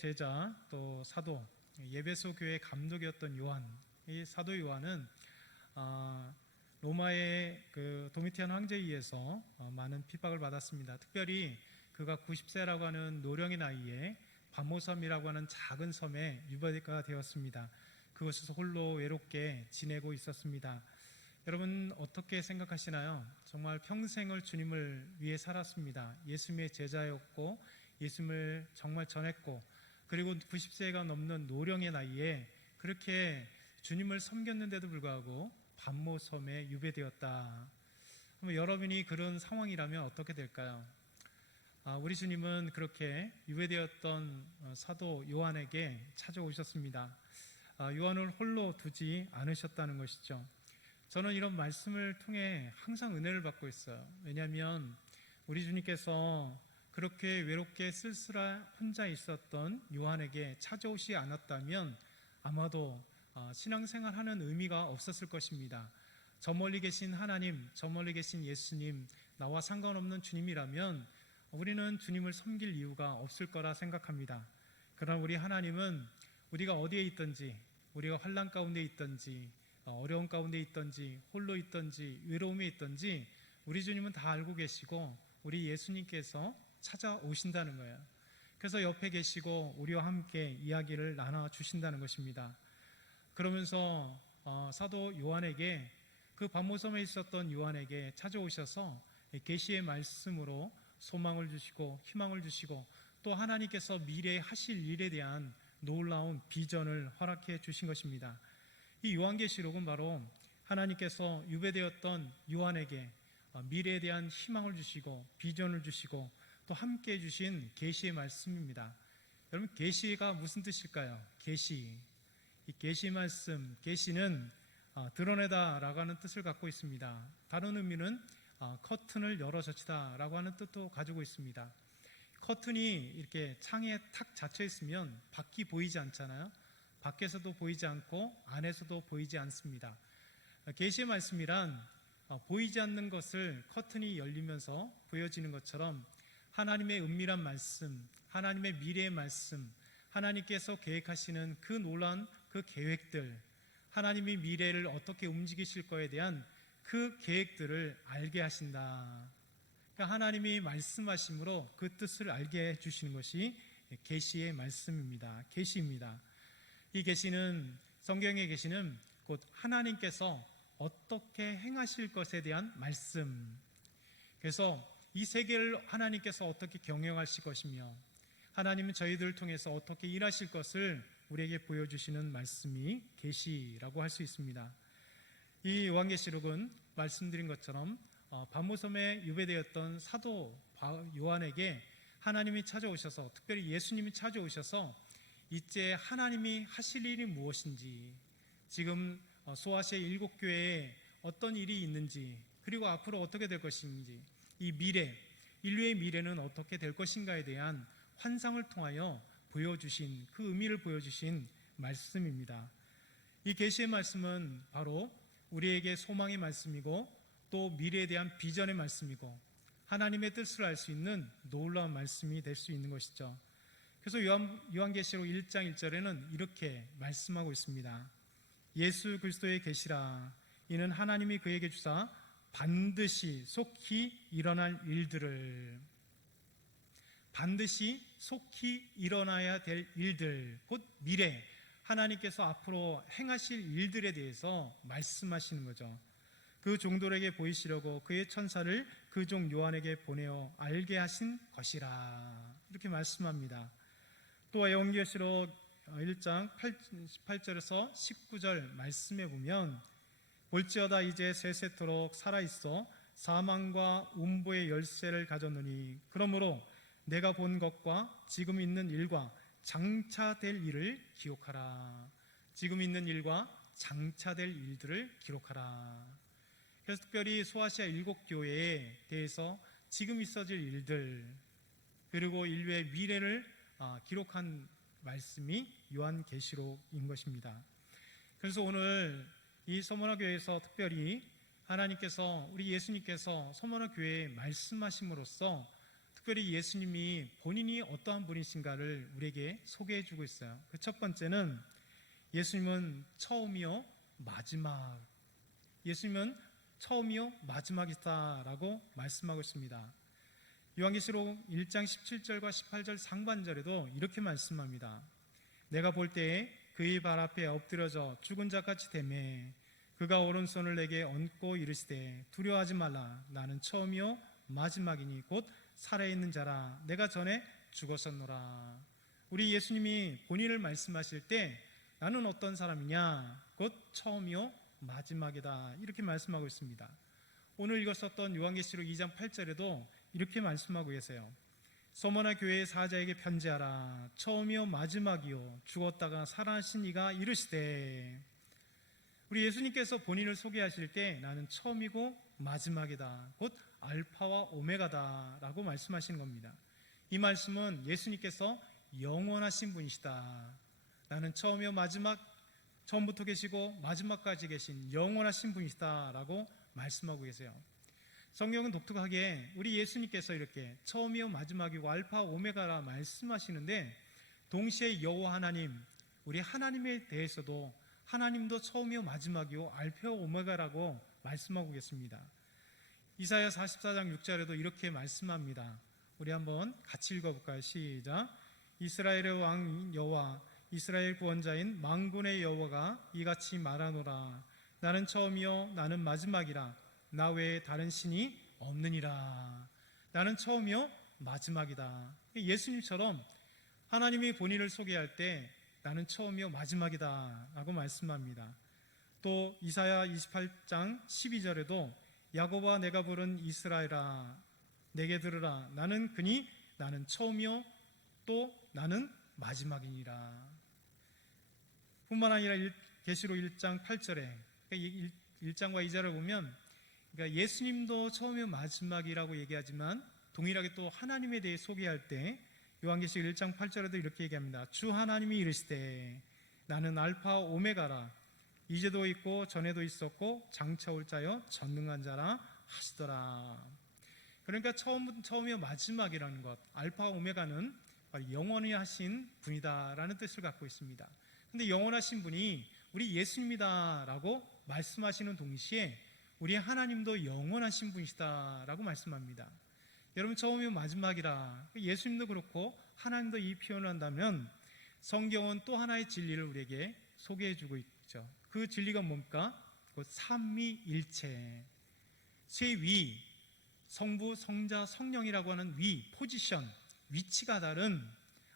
제자 또 사도 예배소 교회 감독이었던 요한, 이 사도 요한은 로마의 그 도미티안 황제에 의해서 많은 핍박을 받았습니다. 특별히 그가 90세라고 하는 노령의 나이에 바모섬이라고 하는 작은 섬에 유배가 되었습니다. 그곳에서 홀로 외롭게 지내고 있었습니다. 여러분 어떻게 생각하시나요? 정말 평생을 주님을 위해 살았습니다. 예수님의 제자였고 예수님을 정말 전했고, 그리고 90세가 넘는 노령의 나이에 그렇게 주님을 섬겼는데도 불구하고 반모섬에 유배되었다. 여러분이 그런 상황이라면 어떻게 될까요? 우리 주님은 그렇게 유배되었던 사도 요한에게 찾아오셨습니다. 요한을 홀로 두지 않으셨다는 것이죠. 저는 이런 말씀을 통해 항상 은혜를 받고 있어요. 왜냐하면 우리 주님께서 그렇게 외롭게 쓸쓸한 혼자 있었던 요한에게 찾아오시 않았다면 아마도 신앙생활하는 의미가 없었을 것입니다. 저 멀리 계신 하나님, 저 멀리 계신 예수님, 나와 상관없는 주님이라면 우리는 주님을 섬길 이유가 없을 거라 생각합니다. 그러나 우리 하나님은 우리가 어디에 있든지, 우리가 환난 가운데 있든지, 어려운 가운데 있든지, 홀로 있든지, 외로움에 있든지 우리 주님은 다 알고 계시고 우리 예수님께서 찾아오신다는 거예요. 그래서 옆에 계시고 우리와 함께 이야기를 나눠주신다는 것입니다. 그러면서 사도 요한에게, 그 반모섬에 있었던 요한에게 찾아오셔서 계시의 말씀으로 소망을 주시고 희망을 주시고 또 하나님께서 미래에 하실 일에 대한 놀라운 비전을 허락해 주신 것입니다. 이 요한계시록은 바로 하나님께서 유배되었던 요한에게 미래에 대한 희망을 주시고 비전을 주시고 또 함께 해주신 계시의 말씀입니다. 여러분, 계시가 무슨 뜻일까요? 계시, 이 계시 말씀, 계시는 드러내다라고 하는 뜻을 갖고 있습니다. 다른 의미는 커튼을 열어젖히다 라고 하는 뜻도 가지고 있습니다. 커튼이 이렇게 창에 탁 닫혀 있으면 밖이 보이지 않잖아요. 밖에서도 보이지 않고 안에서도 보이지 않습니다. 계시의 말씀이란 보이지 않는 것을 커튼이 열리면서 보여지는 것처럼 하나님의 은밀한 말씀, 하나님의 미래의 말씀, 하나님께서 계획하시는 그 놀라운 그 계획들, 하나님이 미래를 어떻게 움직이실 거에 대한 그 계획들을 알게 하신다. 그러니까 하나님이 말씀하심으로 그 뜻을 알게 해주시는 것이 계시의 말씀입니다. 계시입니다. 이 계시는, 성경의 계시는 곧 하나님께서 어떻게 행하실 것에 대한 말씀. 그래서 이 세계를 하나님께서 어떻게 경영하실 것이며 하나님은 저희들을 통해서 어떻게 일하실 것을 우리에게 보여주시는 말씀이 계시라고 할 수 있습니다. 이 요한계시록은 말씀드린 것처럼 반모섬에 유배되었던 사도 요한에게 하나님이 찾아오셔서, 특별히 예수님이 찾아오셔서 이제 하나님이 하실 일이 무엇인지, 지금 소아시아 7교회에 어떤 일이 있는지, 그리고 앞으로 어떻게 될 것인지, 이 미래, 인류의 미래는 어떻게 될 것인가에 대한 환상을 통하여 보여주신, 그 의미를 보여주신 말씀입니다. 이 계시의 말씀은 바로 우리에게 소망의 말씀이고 또 미래에 대한 비전의 말씀이고 하나님의 뜻을 알 수 있는 놀라운 말씀이 될 수 있는 것이죠. 그래서 요한계시록 1장 1절에는 이렇게 말씀하고 있습니다. 예수 그리스도의 계시라. 이는 하나님이 그에게 주사 반드시 속히 일어날 일들을, 반드시 속히 일어나야 될 일들, 곧 미래, 하나님께서 앞으로 행하실 일들에 대해서 말씀하시는 거죠. 그 종들에게 보이시려고 그의 천사를 그 종 요한에게 보내어 알게 하신 것이라. 이렇게 말씀합니다. 또 요한계시록 1장 18절에서 19절 말씀해 보면 볼지어다 이제 세세토록 살아있어 사망과 음부의 열쇠를 가졌노니 그러므로 내가 본 것과 지금 있는 일과 장차 될 일을 기록하라. 지금 있는 일과 장차 될 일들을 기록하라. 그래서 특별히 소아시아 7교회에 대해서 지금 있어질 일들, 그리고 인류의 미래를 기록한 말씀이 요한계시록인 것입니다. 그래서 오늘 이 서머나 교회에서 특별히 하나님께서, 우리 예수님께서 서머나 교회에 말씀하심으로써 특별히 예수님이 본인이 어떠한 분이신가를 우리에게 소개해 주고 있어요. 그 첫 번째는 예수님은 처음이요 마지막, 예수님은 처음이요 마지막이다라고 말씀하고 있습니다. 요한계시록 1장 17절과 18절 상반절에도 이렇게 말씀합니다. 내가 볼 때에 그의 발 앞에 엎드려져 죽은 자같이 되매 그가 오른손을 내게 얹고 이르시되 두려워하지 말라. 나는 처음이요 마지막이니 곧 살아있는 자라. 내가 전에 죽었었노라. 우리 예수님이 본인을 말씀하실 때 나는 어떤 사람이냐? 곧 처음이요 마지막이다. 이렇게 말씀하고 있습니다. 오늘 읽었었던 요한계시록 2장 8절에도 이렇게 말씀하고 계세요. 서머나 교회의 사자에게 편지하라. 처음이요 마지막이요 죽었다가 살아나신 이가 이르시되. 우리 예수님께서 본인을 소개하실 때 나는 처음이고 마지막이다. 곧 알파와 오메가다 라고 말씀하시는 겁니다. 이 말씀은 예수님께서 영원하신 분이시다. 나는 처음이요 마지막, 처음부터 계시고 마지막까지 계신 영원하신 분이시다 라고 말씀하고 계세요. 성경은 독특하게 우리 예수님께서 이렇게 처음이요 마지막이고 알파 오메가라 말씀하시는데 동시에 여호와 하나님, 우리 하나님에 대해서도 하나님도 처음이요 마지막이요 알파 오메가라고 말씀하고 계십니다. 이사야 44장 6절에도 이렇게 말씀합니다. 우리 한번 같이 읽어볼까요? 시작. 이스라엘의 왕 여호와, 이스라엘 구원자인 만군의 여호와가 이같이 말하노라. 나는 처음이요 나는 마지막이라. 나 외에 다른 신이 없느니라. 나는 처음이요 마지막이다. 예수님처럼 하나님이 본인을 소개할 때 나는 처음이요 마지막이다 라고 말씀합니다. 또 이사야 28장 12절에도 야곱아 내가 부른 이스라엘아 내게 들으라. 나는 그니 나는 처음이요 또 나는 마지막이니라. 뿐만 아니라 계시록 1장 8절에 1장과 2절을 보면 그러니까 예수님도 처음이요 마지막이라고 얘기하지만 동일하게 또 하나님에 대해 소개할 때 요한계시록 1장 8절에도 이렇게 얘기합니다. 주 하나님이 이르시되 나는 알파 오메가라. 이제도 있고 전에도 있었고 장차 올 자여 전능한 자라 하시더라. 그러니까 처음이요 마지막이라는 것, 알파 오메가는 영원히 하신 분이다라는 뜻을 갖고 있습니다. 근데 영원하신 분이 우리 예수님이다라고 말씀하시는 동시에 우리 하나님도 영원하신 분이시다라고 말씀합니다. 여러분 처음이요 마지막이라 예수님도 그렇고 하나님도 이 표현을 한다면 성경은 또 하나의 진리를 우리에게 소개해주고 있죠. 그 진리가 뭡니까? 그 삼위일체, 세 성부, 성자, 성령이라고 하는 포지션, 위치가 다른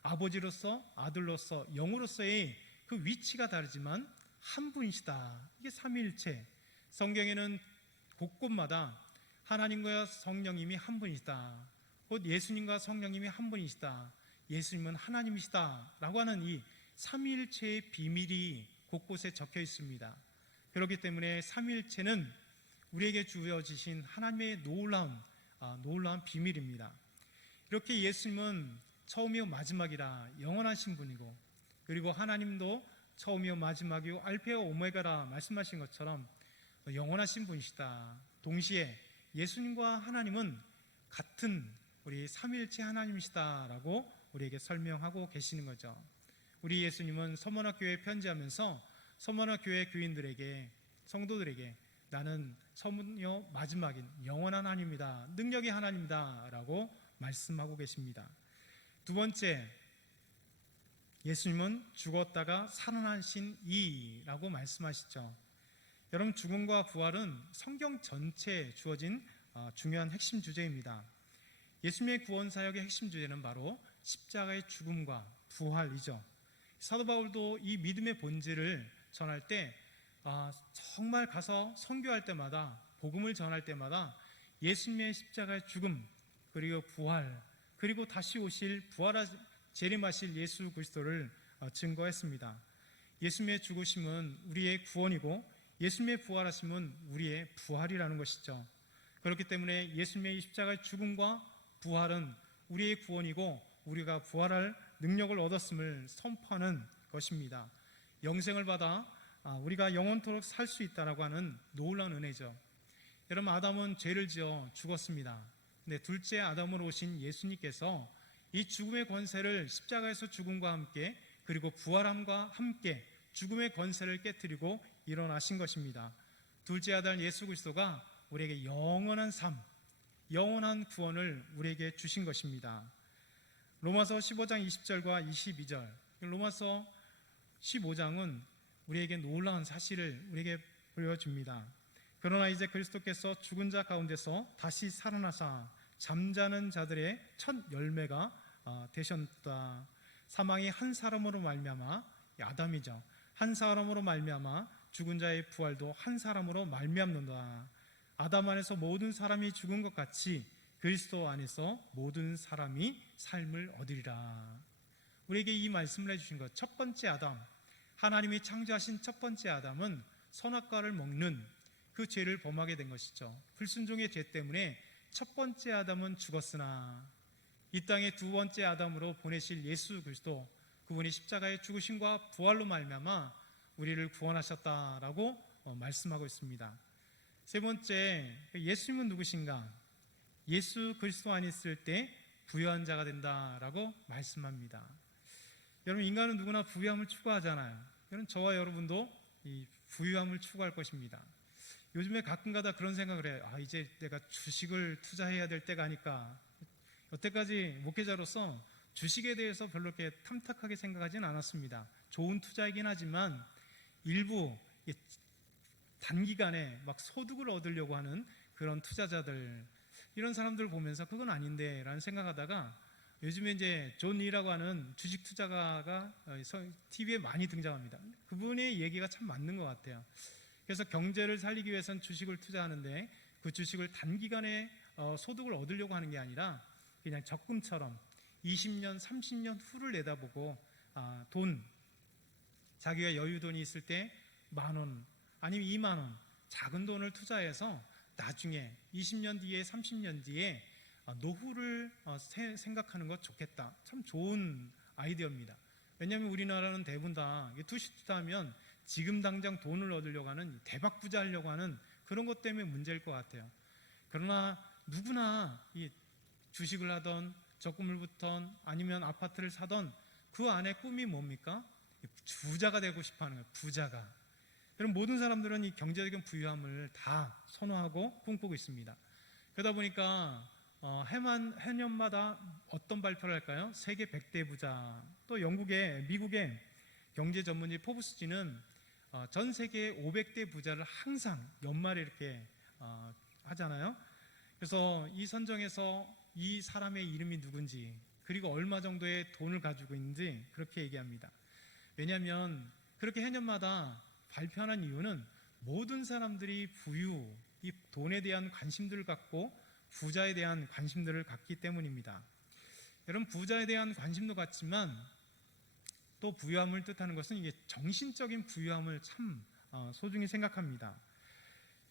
아버지로서, 아들로서, 영으로서의 그 위치가 다르지만 한 분이시다. 이게 삼위일체. 성경에는 곳곳마다 하나님과 성령님이 한 분이시다. 곧 예수님과 성령님이 한 분이시다. 예수님은 하나님이시다. 라고 하는 이 삼위일체의 비밀이 곳곳에 적혀 있습니다. 그렇기 때문에 삼위일체는 우리에게 주어지신 하나님의 놀라운 비밀입니다. 이렇게 예수님은 처음이요 마지막이라 영원하신 분이고 그리고 하나님도 처음이요 마지막이요 알파와 오메가라 말씀하신 것처럼 영원하신 분이시다. 동시에 예수님과 하나님은 같은 우리 삼위일체 하나님이시다라고 우리에게 설명하고 계시는 거죠. 우리 예수님은 서머나 교회에 편지하면서 서머나 교회 교인들에게, 성도들에게 나는 처음이요 마지막인 영원한 하나님이다, 능력의 하나님이다 라고 말씀하고 계십니다. 두 번째, 예수님은 죽었다가 살아나신 이라고 말씀하시죠. 여러분 죽음과 부활은 성경 전체에 주어진 중요한 핵심 주제입니다. 예수님의 구원 사역의 핵심 주제는 바로 십자가의 죽음과 부활이죠. 사도 바울도 이 믿음의 본질을 전할 때 정말 가서 선교할 때마다 복음을 전할 때마다 예수님의 십자가의 죽음 그리고 부활 그리고 다시 오실 재림하실 예수 그리스도를 증거했습니다. 예수님의 죽으심은 우리의 구원이고 예수님의 부활하심은 우리의 부활이라는 것이죠. 그렇기 때문에 예수님의 십자가의 죽음과 부활은 우리의 구원이고 우리가 부활할 능력을 얻었음을 선포하는 것입니다. 영생을 받아 우리가 영원토록 살 수 있다라고 하는 놀라운 은혜죠. 여러분 아담은 죄를 지어 죽었습니다. 근데 둘째 아담으로 오신 예수님께서 이 죽음의 권세를 십자가에서 죽음과 함께 그리고 부활함과 함께 죽음의 권세를 깨뜨리고 일어나신 것입니다. 둘째 아들 예수 그리스도가 우리에게 영원한 삶, 영원한 구원을 우리에게 주신 것입니다. 로마서 15장 20절과 22절, 로마서 15장은 우리에게 놀라운 사실을 우리에게 보여줍니다. 그러나 이제 그리스도께서 죽은 자 가운데서 다시 살아나사 잠자는 자들의 첫 열매가 되셨다. 사망이 한 사람으로 말미암아, 아담이죠. 한 사람으로 말미암아 죽은 자의 부활도 한 사람으로 말미암는다. 아담 안에서 모든 사람이 죽은 것 같이 그리스도 안에서 모든 사람이 삶을 얻으리라. 우리에게 이 말씀을 해주신 것, 첫 번째 아담, 하나님이 창조하신 첫 번째 아담은 선악과를 먹는 그 죄를 범하게 된 것이죠. 불순종의 죄 때문에 첫 번째 아담은 죽었으나 이 땅에 두 번째 아담으로 보내실 예수 그리스도, 그분이 십자가의 죽으심과 부활로 말미암아 우리를 구원하셨다라고 말씀하고 있습니다. 세 번째, 예수님은 누구신가? 예수 그리스도 안에 있을 때 부유한 자가 된다라고 말씀합니다. 여러분, 인간은 누구나 부유함을 추구하잖아요. 그럼 저와 여러분도 이 부유함을 추구할 것입니다. 요즘에 가끔가다 그런 생각을 해요. 이제 내가 주식을 투자해야 될 때가 아닐까. 여태까지 목회자로서 주식에 대해서 별로 이렇게 탐탁하게 생각하지는 않았습니다. 좋은 투자이긴 하지만 일부 단기간에 막 소득을 얻으려고 하는 그런 투자자들, 이런 사람들 보면서 그건 아닌데 라는 생각하다가 요즘에 이제 존 리라고 하는 주식 투자가가 TV에 많이 등장합니다. 그분의 얘기가 참 맞는 것 같아요. 그래서 경제를 살리기 위해서는 주식을 투자하는데 그 주식을 단기간에 소득을 얻으려고 하는 게 아니라 그냥 적금처럼 20년, 30년 후를 내다보고 자기가 여유돈이 있을 때 10,000원 아니면 20,000원 작은 돈을 투자해서 나중에 20년 뒤에 30년 뒤에 노후를 생각하는 것 좋겠다. 참 좋은 아이디어입니다. 왜냐하면 우리나라는 대부분 다 투시 투자하면 지금 당장 돈을 얻으려고 하는 대박 부자 하려고 하는 그런 것 때문에 문제일 것 같아요. 그러나 누구나 이 주식을 하던 적금을 붓던 아니면 아파트를 사던 그 안에 꿈이 뭡니까? 부자가 되고 싶어하는 거예요. 부자가. 여러분, 모든 사람들은 이 경제적인 부유함을 다 선호하고 꿈꾸고 있습니다. 그러다 보니까 해년마다 어떤 발표를 할까요? 세계 100대 부자. 또 미국의 경제 전문지 포브스지는 전 세계 500대 부자를 항상 연말에 이렇게 하잖아요. 그래서 이 선정에서 이 사람의 이름이 누군지 그리고 얼마 정도의 돈을 가지고 있는지 그렇게 얘기합니다. 왜냐하면 그렇게 해년마다 발표하는 이유는 모든 사람들이 이 돈에 대한 관심들을 갖고 부자에 대한 관심들을 갖기 때문입니다. 여러분, 부자에 대한 관심도 갖지만 또 부유함을 뜻하는 것은 이게 정신적인 부유함을 참 소중히 생각합니다.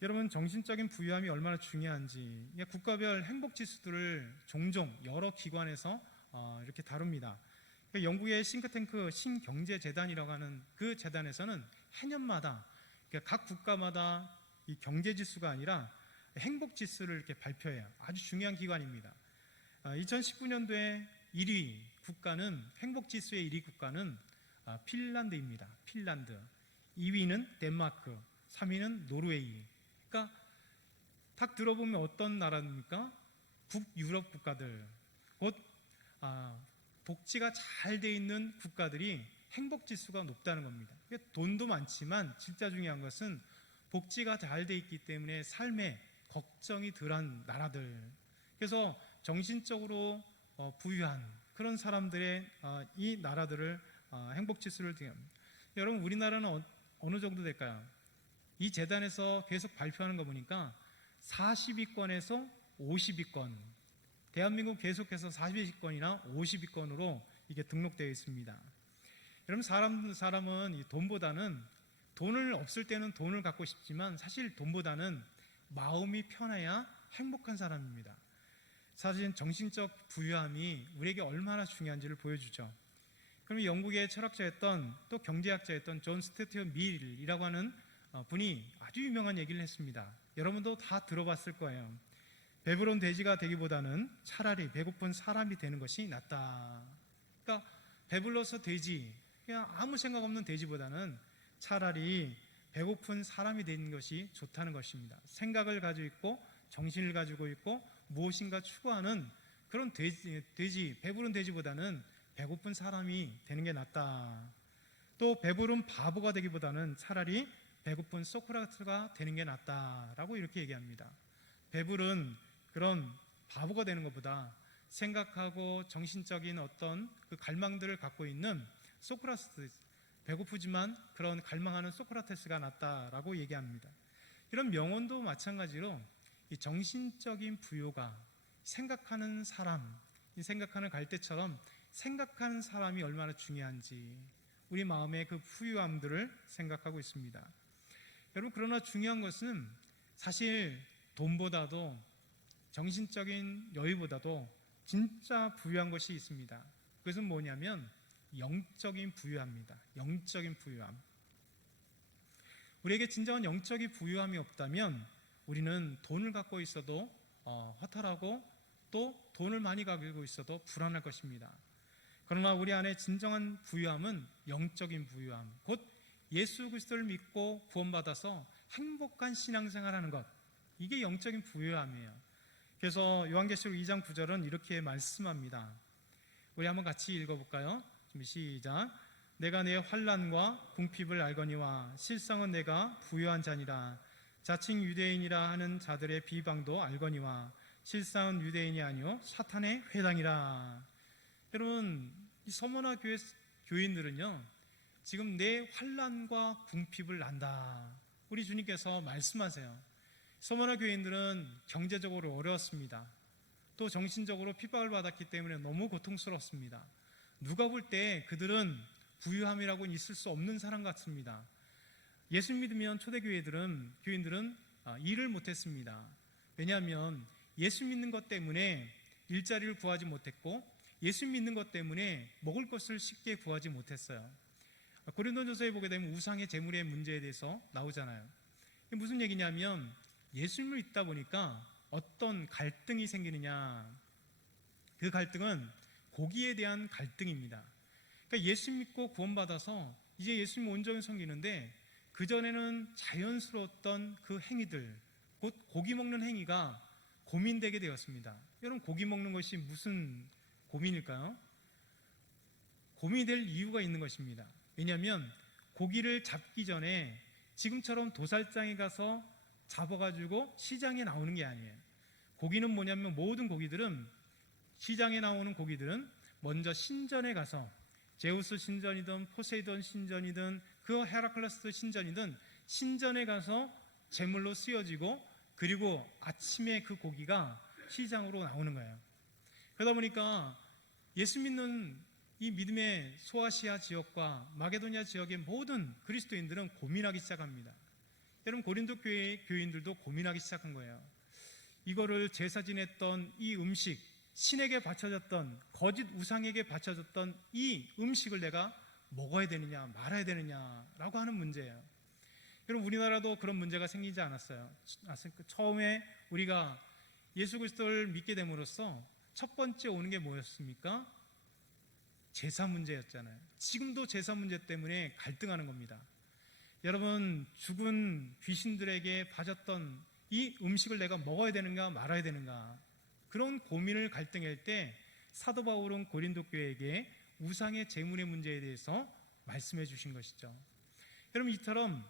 여러분, 정신적인 부유함이 얼마나 중요한지 국가별 행복지수들을 종종 여러 기관에서 이렇게 다룹니다. 영국의 싱크탱크 신경제재단이라고 하는 그 재단에서는 해년마다 각 국가마다 이 경제지수가 아니라 행복지수를 이렇게 발표해요. 아주 중요한 기관입니다. 2019년도에 1위 국가는, 행복지수의 1위 국가는 핀란드입니다. 핀란드. 2위는 덴마크, 3위는 노르웨이. 그러니까 딱 들어보면 어떤 나라입니까? 북유럽 국가들, 곧 복지가 잘 돼 있는 국가들이 행복지수가 높다는 겁니다. 돈도 많지만 진짜 중요한 것은 복지가 잘 돼 있기 때문에 삶에 걱정이 덜한 나라들. 그래서 정신적으로 부유한 그런 사람들의 이 나라들을 행복지수를 등합니다. 여러분, 우리나라는 어느 정도 될까요? 이 재단에서 계속 발표하는 거 보니까 40위권에서 50위권, 대한민국 계속해서 40위권이나 50위권으로 이게 등록되어 있습니다. 여러분, 사람은 이 돈보다는, 돈을 없을 때는 돈을 갖고 싶지만 사실 돈보다는 마음이 편해야 행복한 사람입니다. 사실 정신적 부유함이 우리에게 얼마나 중요한지를 보여주죠. 그럼 영국의 철학자였던, 또 경제학자였던 존 스튜어트 밀이라고 하는 분이 아주 유명한 얘기를 했습니다. 여러분도 다 들어봤을 거예요. 배부른 돼지가 되기보다는 차라리 배고픈 사람이 되는 것이 낫다. 그러니까 배불러서 돼지, 그냥 아무 생각 없는 돼지보다는 차라리 배고픈 사람이 되는 것이 좋다는 것입니다. 생각을 가지고 있고 정신을 가지고 있고 무엇인가 추구하는 그런 돼지, 배부른 돼지보다는 배고픈 사람이 되는 게 낫다. 또 배부른 바보가 되기보다는 차라리 배고픈 소크라테스가 되는 게 낫다라고 이렇게 얘기합니다. 배부른 그런 바보가 되는 것보다 생각하고 정신적인 어떤 그 갈망들을 갖고 있는 소크라테스, 배고프지만 그런 갈망하는 소크라테스가 낫다라고 얘기합니다. 이런 명언도 마찬가지로 이 정신적인 부요가 생각하는 사람, 이 생각하는 갈대처럼 생각하는 사람이 얼마나 중요한지 우리 마음의 그 부유함들을 생각하고 있습니다. 여러분, 그러나 중요한 것은 사실 돈보다도 정신적인 여유보다도 진짜 부유한 것이 있습니다. 그것은 뭐냐면 영적인 부유함입니다. 영적인 부유함. 우리에게 진정한 영적인 부유함이 없다면 우리는 돈을 갖고 있어도 허탈하고 또 돈을 많이 가지고 있어도 불안할 것입니다. 그러나 우리 안에 진정한 부유함은 영적인 부유함, 곧 예수 그리스도를 믿고 구원받아서 행복한 신앙생활하는 것, 이게 영적인 부유함이에요. 그래서 요한계시록 2장 9절은 이렇게 말씀합니다. 우리 한번 같이 읽어볼까요? 시작. 내가 내 환난과 궁핍을 알거니와 실상은 내가 부유한 자니라. 자칭 유대인이라 하는 자들의 비방도 알거니와 실상은 유대인이 아니요 사탄의 회당이라. 여러분, 이 서머나 교회 교인들은요 지금 내 환난과 궁핍을 안다, 우리 주님께서 말씀하세요. 서머나 교인들은 경제적으로 어려웠습니다. 또 정신적으로 핍박을 받았기 때문에 너무 고통스럽습니다. 누가 볼 때 그들은 부유함이라고는 있을 수 없는 사람 같습니다. 예수 믿으면 교인들은 일을 못했습니다. 왜냐하면 예수 믿는 것 때문에 일자리를 구하지 못했고 예수 믿는 것 때문에 먹을 것을 쉽게 구하지 못했어요. 고린도전서에 보게 되면 우상의 제물의 문제에 대해서 나오잖아요. 이게 무슨 얘기냐면 예수님을 믿다 보니까 어떤 갈등이 생기느냐, 그 갈등은 고기에 대한 갈등입니다. 그러니까 예수 믿고 구원받아서 이제 예수님 온전히 섬기는데 그전에는 자연스러웠던 그 행위들, 곧 고기 먹는 행위가 고민되게 되었습니다. 여러분, 고기 먹는 것이 무슨 고민일까요? 고민이 될 이유가 있는 것입니다. 왜냐하면 고기를 잡기 전에 지금처럼 도살장에 가서 잡아가지고 시장에 나오는 게 아니에요. 고기는 뭐냐면 모든 고기들은, 시장에 나오는 고기들은 먼저 신전에 가서 제우스 신전이든 포세이돈 신전이든 그 헤라클레스 신전이든 신전에 가서 제물로 쓰여지고 그리고 아침에 그 고기가 시장으로 나오는 거예요. 그러다 보니까 예수 믿는 이 믿음의 소아시아 지역과 마게도니아 지역의 모든 그리스도인들은 고민하기 시작합니다. 여러분, 고린도 교회 교인들도 고민하기 시작한 거예요. 이거를 제사 지냈던 이 음식, 신에게 바쳐졌던, 거짓 우상에게 바쳐졌던 이 음식을 내가 먹어야 되느냐 말아야 되느냐라고 하는 문제예요. 여러분, 우리나라도 그런 문제가 생기지 않았어요. 처음에 우리가 예수 그리스도를 믿게 됨으로써 첫 번째 오는 게 뭐였습니까? 제사 문제였잖아요. 지금도 제사 문제 때문에 갈등하는 겁니다. 여러분, 죽은 귀신들에게 바쳤던 이 음식을 내가 먹어야 되는가 말아야 되는가, 그런 고민을 갈등할 때 사도 바울은 고린도 교회에게 우상의 제물의 문제에 대해서 말씀해 주신 것이죠. 여러분, 이처럼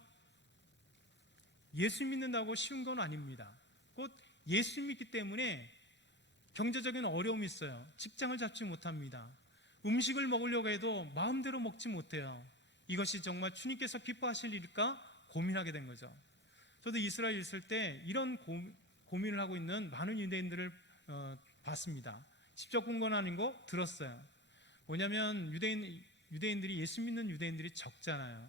예수 믿는다고 쉬운 건 아닙니다. 곧 예수 믿기 때문에 경제적인 어려움이 있어요. 직장을 잡지 못합니다. 음식을 먹으려고 해도 마음대로 먹지 못해요. 이것이 정말 주님께서 기뻐하실 일일까 고민하게 된 거죠. 저도 이스라엘 있을 때 이런 고민을 하고 있는 많은 유대인들을 봤습니다. 직접 본 건 아닌 거 들었어요. 뭐냐면 유대인들이, 예수 믿는 유대인들이 적잖아요.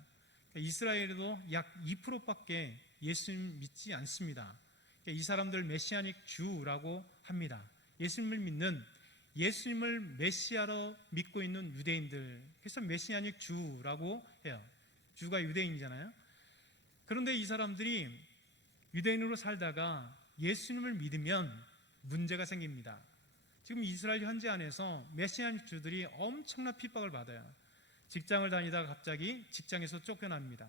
이스라엘에도 약 2%밖에 예수님 믿지 않습니다. 이 사람들 메시아닉 주라고 합니다. 예수님을 메시아로 믿고 있는 유대인들, 그래서 메시아닉 주라고 해요. 주가 유대인이잖아요. 그런데 이 사람들이 유대인으로 살다가 예수님을 믿으면 문제가 생깁니다. 지금 이스라엘 현지 안에서 메시아닉 주들이 엄청난 핍박을 받아요. 직장을 다니다가 갑자기 직장에서 쫓겨납니다.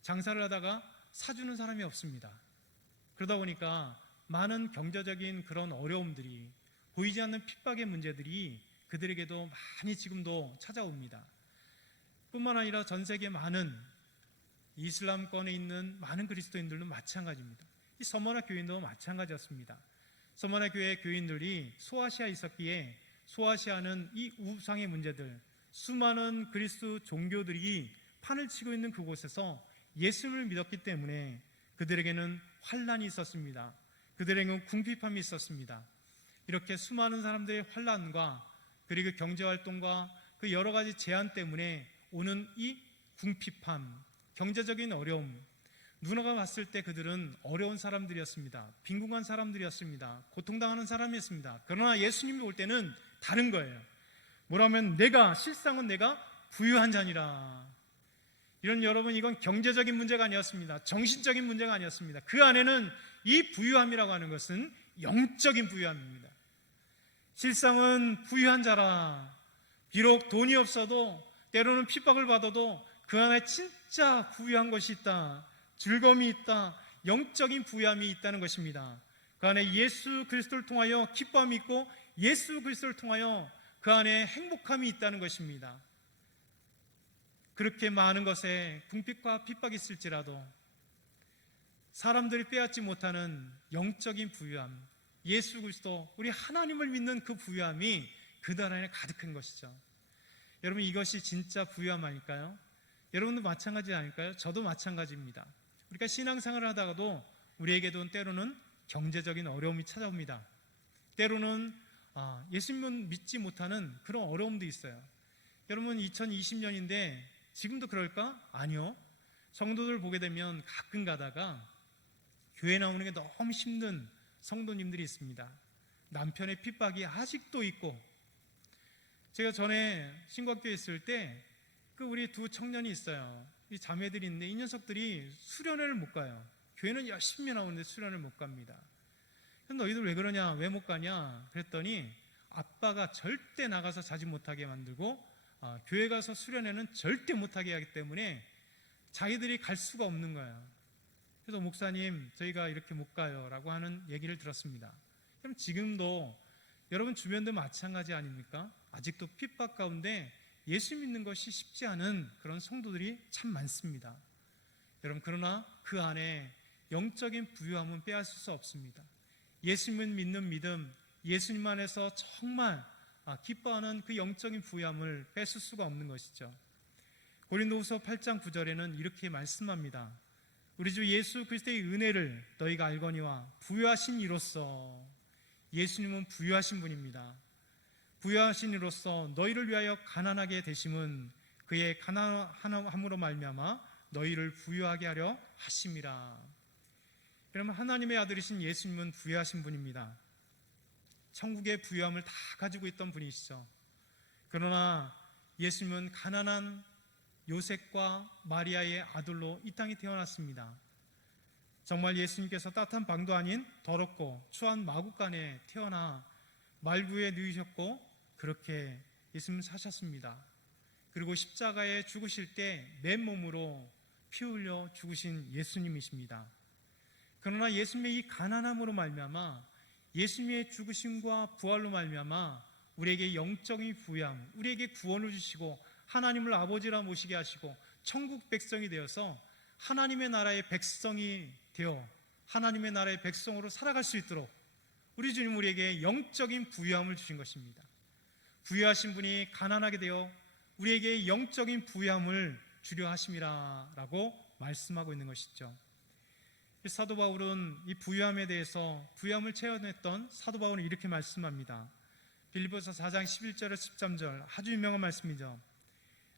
장사를 하다가 사주는 사람이 없습니다. 그러다 보니까 많은 경제적인 그런 어려움들이, 보이지 않는 핍박의 문제들이 그들에게도 많이 지금도 찾아옵니다. 뿐만 아니라 전 세계 많은 이슬람권에 있는 많은 그리스도인들도 마찬가지입니다. 이 서머나 교인도 마찬가지였습니다. 서머나 교회 교인들이 소아시아에 있었기에 소아시아는 이 우상의 문제들, 수많은 그리스도 종교들이 판을 치고 있는 그곳에서 예수님을 믿었기 때문에 그들에게는 환난이 있었습니다. 그들에게는 궁핍함이 있었습니다. 이렇게 수많은 사람들의 환난과 그리고 경제활동과 그 여러 가지 제한 때문에 오는 이 궁핍함, 경제적인 어려움, 누나가 봤을 때 그들은 어려운 사람들이었습니다. 빈곤한 사람들이었습니다. 고통당하는 사람이었습니다. 그러나 예수님이 올 때는 다른 거예요. 뭐라면 실상은 내가 부유한 자니라. 이런 여러분, 이건 경제적인 문제가 아니었습니다. 정신적인 문제가 아니었습니다. 그 안에는 이 부유함이라고 하는 것은 영적인 부유함입니다. 실상은 부유한 자라. 비록 돈이 없어도, 때로는 핍박을 받아도 그 안에 진짜 부유한 것이 있다. 즐거움이 있다. 영적인 부유함이 있다는 것입니다. 그 안에 예수 그리스도를 통하여 기쁨이 있고 예수 그리스도를 통하여 그 안에 행복함이 있다는 것입니다. 그렇게 많은 것에 궁핍과 핍박이 있을지라도 사람들이 빼앗지 못하는 영적인 부유함, 예수 그리스도, 우리 하나님을 믿는 그 부유함이 그들 안에 가득한 것이죠. 여러분, 이것이 진짜 부유함 아닐까요? 여러분도 마찬가지 아닐까요? 저도 마찬가지입니다. 우리가 신앙생활을 하다가도 우리에게도 때로는 경제적인 어려움이 찾아옵니다. 때로는 예수님을 믿지 못하는 그런 어려움도 있어요. 여러분, 2020년인데 지금도 그럴까? 아니요. 성도들 보게 되면 가끔 가다가 교회 나오는 게 너무 힘든 성도님들이 있습니다. 남편의 핍박이 아직도 있고, 제가 전에 신곽교회 있을 때 그 우리 두 청년이 있어요. 이 자매들이 있는데 이 녀석들이 수련회를 못 가요. 교회는 열심히 나오는데 수련을 못 갑니다. 너희들 왜 그러냐? 왜 못 가냐? 그랬더니 아빠가 절대 나가서 자지 못하게 만들고 교회 가서 수련회는 절대 못하게 하기 때문에 자기들이 갈 수가 없는 거예요. 그래서 목사님, 저희가 이렇게 못 가요 라고 하는 얘기를 들었습니다. 그럼 지금도 여러분 주변도 마찬가지 아닙니까? 아직도 핍박 가운데 예수 믿는 것이 쉽지 않은 그런 성도들이 참 많습니다. 여러분, 그러나 그 안에 영적인 부유함은 빼앗을 수 없습니다. 예수님을 믿는 믿음, 예수님 안에서 정말 기뻐하는 그 영적인 부유함을 뺏을 수가 없는 것이죠. 고린도후서 8장 9절에는 이렇게 말씀합니다. 우리 주 예수 그리스도의 은혜를 너희가 알거니와 부유하신 이로써, 예수님은 부유하신 분입니다. 부유하신 이로써 너희를 위하여 가난하게 되심은 그의 가난함으로 말미암아 너희를 부유하게 하려 하심이라. 여러분, 하나님의 아들이신 예수님은 부유하신 분입니다. 천국의 부유함을 다 가지고 있던 분이시죠. 그러나 예수님은 가난한 요셉과 마리아의 아들로 이 땅에 태어났습니다. 정말 예수님께서 따뜻한 방도 아닌 더럽고 추한 마구간에 태어나 말구에 누이셨고 그렇게 예수님은 사셨습니다. 그리고 십자가에 죽으실 때 맨몸으로 피 흘려 죽으신 예수님이십니다. 그러나 예수님의 이 가난함으로 말미암아, 예수님의 죽으심과 부활로 말미암아 우리에게 영적인 부양, 우리에게 구원을 주시고 하나님을 아버지라 모시게 하시고 천국 백성이 되어서 하나님의 나라의 백성이 되어 하나님의 나라의 백성으로 살아갈 수 있도록 우리 주님 우리에게 영적인 부유함을 주신 것입니다. 부유하신 분이 가난하게 되어 우리에게 영적인 부유함을 주려 하심이라 라고 말씀하고 있는 것이죠. 사도 바울은 이 부유함에 대해서, 부유함을 체험했던 사도 바울은 이렇게 말씀합니다. 빌립보서 4장 11절에서 13절, 아주 유명한 말씀이죠.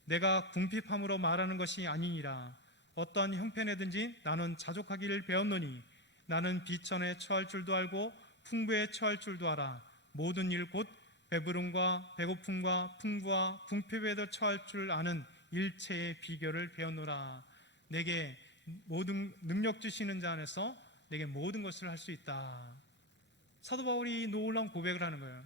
내가 궁핍함으로 말하는 것이 아니니라. 어떠한 형편에든지 나는 자족하기를 배웠노니 나는 비천에 처할 줄도 알고 풍부에 처할 줄도 알아. 모든 일 곧 배부름과 배고픔과 풍부와 궁핍에도 처할 줄 아는 일체의 비결을 배웠노라. 내게 모든 능력 주시는 자 안에서 내게 모든 것을 할 수 있다. 사도 바울이 놀라운 고백을 하는 거예요.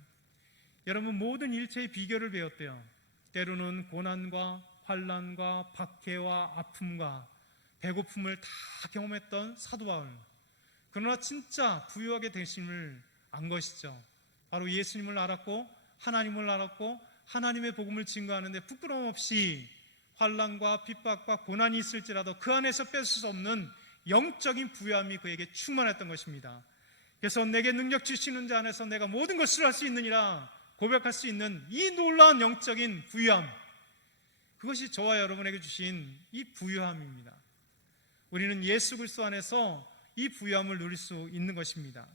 여러분, 모든 일체의 비결을 배웠대요. 때로는 고난과 환난과 박해와 아픔과 배고픔을 다 경험했던 사도 바울. 그러나 진짜 부유하게 되심을 안 것이죠. 바로 예수님을 알았고 하나님을 알았고 하나님의 복음을 증거하는데 부끄러움 없이 환난과 핍박과 고난이 있을지라도 그 안에서 뺏을 수 없는 영적인 부유함이 그에게 충만했던 것입니다. 그래서 내게 능력 주시는 자 안에서 내가 모든 것을 할 수 있느니라 고백할 수 있는 이 놀라운 영적인 부유함, 그것이 저와 여러분에게 주신 이 부유함입니다. 우리는 예수 그리스도 안에서 이 부유함을 누릴 수 있는 것입니다.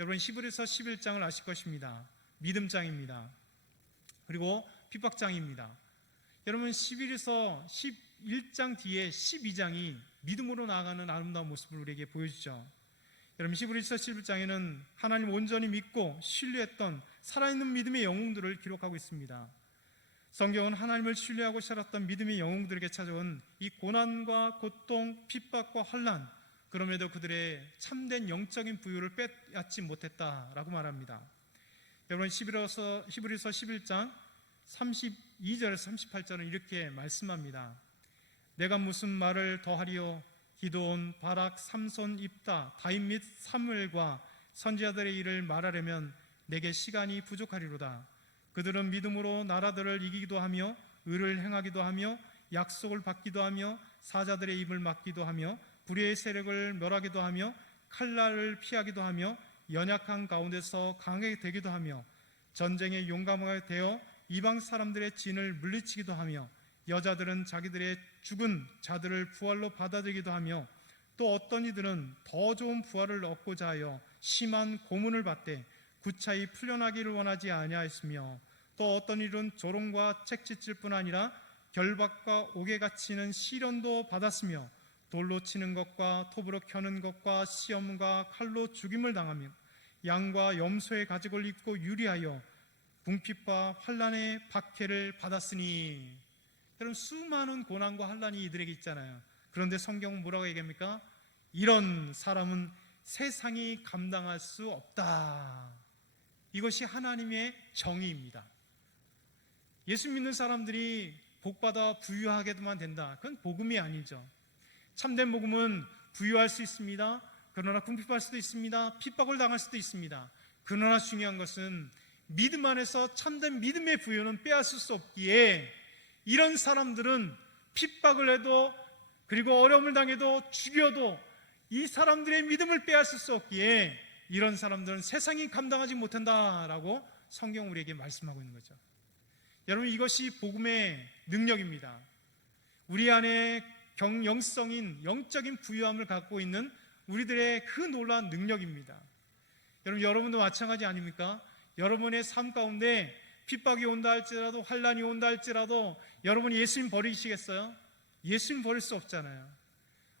여러분, 히브리서 11장을 아실 것입니다. 믿음장입니다. 그리고 핍박장입니다. 여러분, 11에서 11장 뒤에 12장이 믿음으로 나아가는 아름다운 모습을 우리에게 보여주죠. 여러분, 히브리서 11장에는 하나님 온전히 믿고 신뢰했던 살아있는 믿음의 영웅들을 기록하고 있습니다. 성경은 하나님을 신뢰하고 살았던 믿음의 영웅들에게 찾아온 이 고난과 고통, 핍박과 환난, 그럼에도 그들의 참된 영적인 부유를 빼앗지 못했다라고 말합니다. 여러분, 히브리서 11장 32절에서 38절은 이렇게 말씀합니다. 내가 무슨 말을 더하리요? 기드온, 바락, 삼손, 입다, 다윗 및 사무엘과 선지자들의 일을 말하려면 내게 시간이 부족하리로다. 그들은 믿음으로 나라들을 이기기도 하며 의를 행하기도 하며 약속을 받기도 하며 사자들의 입을 막기도 하며 불의의 세력을 멸하기도 하며 칼날을 피하기도 하며 연약한 가운데서 강하게 되기도 하며 전쟁에 용감하게 되어 이방 사람들의 진을 물리치기도 하며 여자들은 자기들의 죽은 자들을 부활로 받아들이기도 하며 또 어떤 이들은 더 좋은 부활을 얻고자 하여 심한 고문을 받되 구차히 풀려나기를 원하지 아니하였으며 또 어떤 이들은 조롱과 책짓질 뿐 아니라 결박과 옥에 갇히는 시련도 받았으며 돌로 치는 것과 톱으로 켜는 것과 시험과 칼로 죽임을 당하며 양과 염소의 가죽을 입고 유리하여 궁핍과 환난의 박해를 받았으니. 여러분, 수많은 고난과 환난이 이들에게 있잖아요. 그런데 성경은 뭐라고 얘기합니까? 이런 사람은 세상이 감당할 수 없다. 이것이 하나님의 정의입니다. 예수 믿는 사람들이 복받아 부유하게만 된다, 그건 복음이 아니죠. 참된 복음은 부유할 수 있습니다. 그러나 궁핍할 수도 있습니다. 핍박을 당할 수도 있습니다. 그러나 중요한 것은 믿음 안에서 참된 믿음의 부유는 빼앗을 수 없기에 이런 사람들은 핍박을 해도 그리고 어려움을 당해도 죽여도 이 사람들의 믿음을 빼앗을 수 없기에 이런 사람들은 세상이 감당하지 못한다라고 성경 우리에게 말씀하고 있는 거죠. 여러분, 이것이 복음의 능력입니다. 우리 안에 영성인 영적인 부유함을 갖고 있는 우리들의 그 놀라운 능력입니다. 여러분도 마찬가지 아닙니까? 여러분의 삶 가운데 핍박이 온다 할지라도 환난이 온다 할지라도 여러분이 예수님 버리시겠어요? 예수님 버릴 수 없잖아요.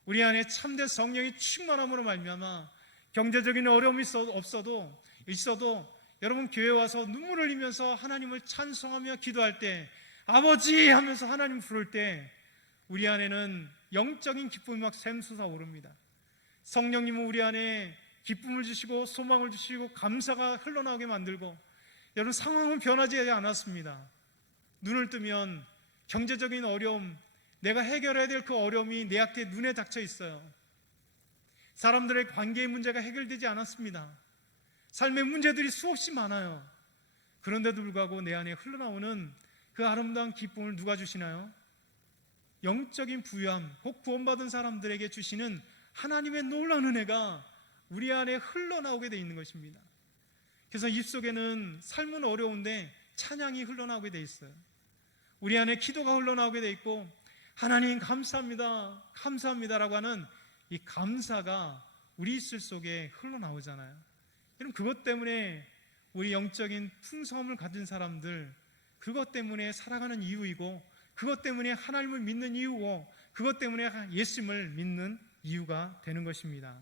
우리 안에 참된 성령이 충만함으로 말미암아 경제적인 어려움이 있어도 여러분 교회 와서 눈물을 흘리면서 하나님을 찬송하며 기도할 때, 아버지 하면서 하나님 부를 때 우리 안에는 영적인 기쁨이 막 샘솟아 오릅니다. 성령님은 우리 안에 기쁨을 주시고 소망을 주시고 감사가 흘러나오게 만들고, 여러분 상황은 변하지 않았습니다. 눈을 뜨면 경제적인 어려움, 내가 해결해야 될 그 어려움이 내 앞에 눈에 닥쳐 있어요. 사람들의 관계의 문제가 해결되지 않았습니다. 삶의 문제들이 수없이 많아요. 그런데도 불구하고 내 안에 흘러나오는 그 아름다운 기쁨을 누가 주시나요? 영적인 부유함, 곧 구원받은 사람들에게 주시는 하나님의 놀라운 은혜가 우리 안에 흘러나오게 되어 있는 것입니다. 그래서 입속에는 삶은 어려운데 찬양이 흘러나오게 되어 있어요. 우리 안에 기도가 흘러나오게 되어 있고, 하나님 감사합니다, 감사합니다라고 하는 이 감사가 우리 입술 속에 흘러나오잖아요. 여러분, 그것 때문에 우리 영적인 풍성함을 가진 사람들, 그것 때문에 살아가는 이유이고, 그것 때문에 하나님을 믿는 이유고, 그것 때문에 예수님을 믿는 이유가 되는 것입니다.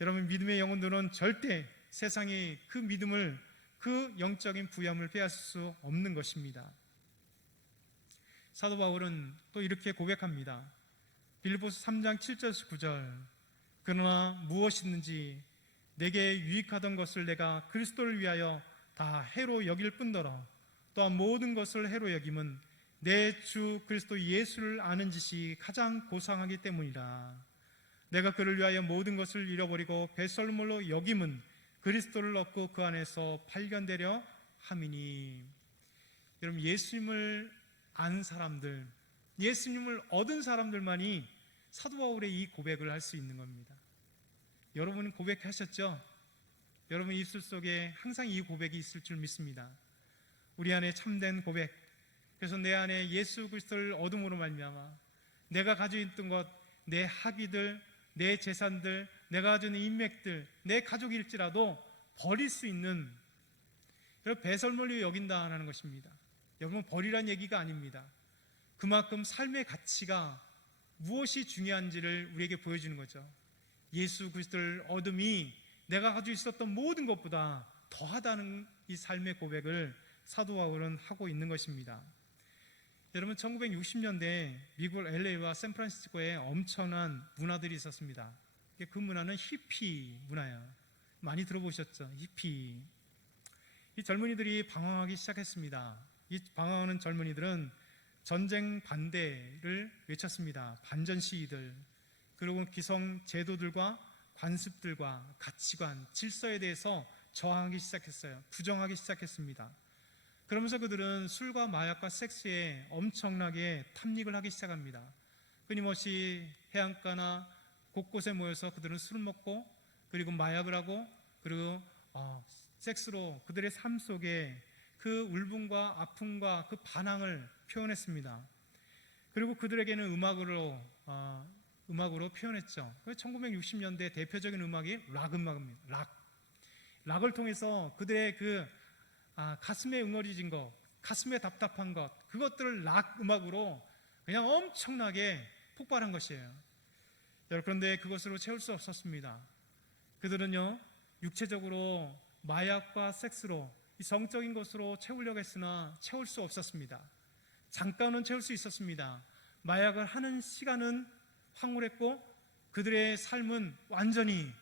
여러분, 믿음의 영혼들은 절대 세상이 그 믿음을, 그 영적인 부유함을 빼앗을 수 없는 것입니다. 사도 바울은 또 이렇게 고백합니다. 빌립보서 3장 7절에서 9절. 그러나 무엇이든지 내게 유익하던 것을 내가 그리스도를 위하여 다 해로 여길 뿐더러 또한 모든 것을 해로 여김은 내 주 그리스도 예수를 아는 짓이 가장 고상하기 때문이라. 내가 그를 위하여 모든 것을 잃어버리고 배설물로 여김은 그리스도를 얻고 그 안에서 발견되려 함이니. 여러분, 예수님을 안 사람들, 예수님을 얻은 사람들만이 사도 바울의 이 고백을 할 수 있는 겁니다. 여러분은 고백하셨죠? 여러분 입술 속에 항상 이 고백이 있을 줄 믿습니다. 우리 안에 참된 고백, 그래서 내 안에 예수 그리스도를 얻음으로 말미암아 내가 가지고 있던 것, 내 학위들, 내 재산들, 내가 가지고 있는 인맥들, 내 가족일지라도 버릴 수 있는, 배설물로 여긴다는 것입니다. 여러분, 버리란 얘기가 아닙니다. 그만큼 삶의 가치가 무엇이 중요한지를 우리에게 보여주는 거죠. 예수 그리스도를 얻음이 내가 가지고 있었던 모든 것보다 더하다는 이 삶의 고백을 사도 바울은 하고 있는 것입니다. 여러분, 1960년대 미국 LA와 샌프란시스코에 엄청난 문화들이 있었습니다. 그 문화는 히피 문화예요. 많이 들어보셨죠? 히피. 이 젊은이들이 방황하기 시작했습니다. 이 방황하는 젊은이들은 전쟁 반대를 외쳤습니다. 반전 시위들, 그리고 기성 제도들과 관습들과 가치관, 질서에 대해서 저항하기 시작했어요. 부정하기 시작했습니다. 그러면서 그들은 술과 마약과 섹스에 엄청나게 탐닉을 하기 시작합니다. 끊임없이 해안가나 곳곳에 모여서 그들은 술을 먹고, 그리고 마약을 하고, 그리고 섹스로 그들의 삶 속에 그 울분과 아픔과 그 반항을 표현했습니다. 그리고 그들에게는 음악으로 표현했죠. 1960년대 대표적인 음악이 락 음악입니다. 락을 통해서 그들의 가슴에 응어리진 것, 가슴에 답답한 것, 그것들을 락 음악으로 그냥 엄청나게 폭발한 것이에요. 그런데 그것으로 채울 수 없었습니다. 그들은요, 육체적으로 마약과 섹스로, 이 성적인 것으로 채우려고 했으나 채울 수 없었습니다. 잠깐은 채울 수 있었습니다. 마약을 하는 시간은 황홀했고 그들의 삶은 완전히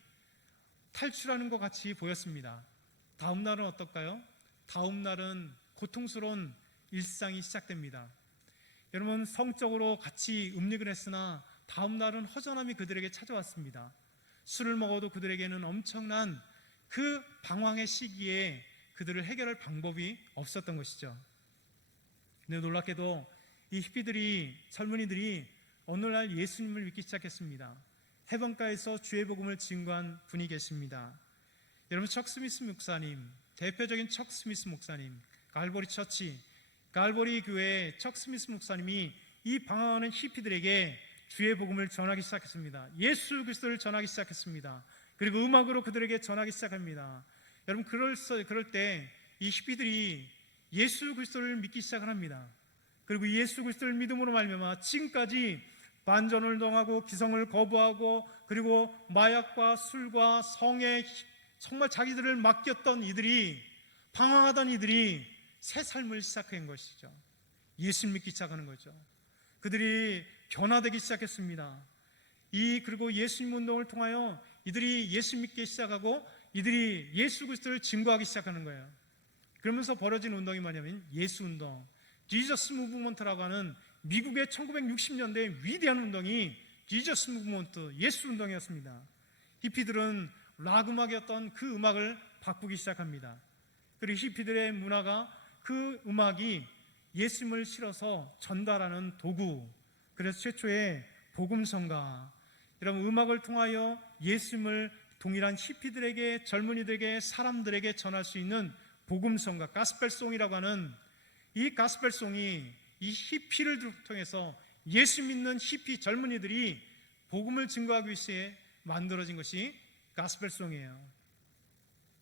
탈출하는 것 같이 보였습니다. 다음 날은 어떨까요? 다음 날은 고통스러운 일상이 시작됩니다. 여러분, 성적으로 같이 음닉을 했으나 다음 날은 허전함이 그들에게 찾아왔습니다. 술을 먹어도 그들에게는 엄청난 그 방황의 시기에 그들을 해결할 방법이 없었던 것이죠. 근데 놀랍게도 이 히피들이, 젊은이들이 어느 날 예수님을 믿기 시작했습니다. 해변가에서 주의 복음을 증거한 분이 계십니다. 여러분, 척 스미스 목사님, 대표적인 척 스미스 목사님, 갈보리 처치, 갈보리 교회의 척 스미스 목사님이 이 방황하는 히피들에게 주의 복음을 전하기 시작했습니다. 예수 그리스도를 전하기 시작했습니다. 그리고 음악으로 그들에게 전하기 시작합니다. 여러분, 그럴 때 이 히피들이 예수 그리스도를 믿기 시작을 합니다. 그리고 예수 그리스도를 믿음으로 말미암아 지금까지 반전을 동하고 기성을 거부하고, 그리고 마약과 술과 성에 정말 자기들을 맡겼던 이들이, 방황하던 이들이 새 삶을 시작한 것이죠. 예수 믿기 시작하는 거죠. 그들이 변화되기 시작했습니다. 그리고 예수님 운동을 통하여 이들이 예수 믿기 시작하고 이들이 예수 그리스도를 증거하기 시작하는 거예요. 그러면서 벌어진 운동이 뭐냐면 예수 운동, 지저스 무브먼트라고 하는 미국의 1960년대 위대한 운동이 지저스 무브먼트, 예수 운동이었습니다. 히피들은 락 음악이었던 그 음악을 바꾸기 시작합니다. 그리고 히피들의 문화가, 그 음악이 예수님을 실어서 전달하는 도구, 그래서 최초의 복음성가, 여러분, 음악을 통하여 예수님을 동일한 히피들에게, 젊은이들에게, 사람들에게 전할 수 있는 복음성가, 가스펠송이라고 하는 이 가스펠송이 이 히피를 통해서 예수 믿는 히피 젊은이들이 복음을 증거하기 위해 만들어진 것이 가스펠송이에요.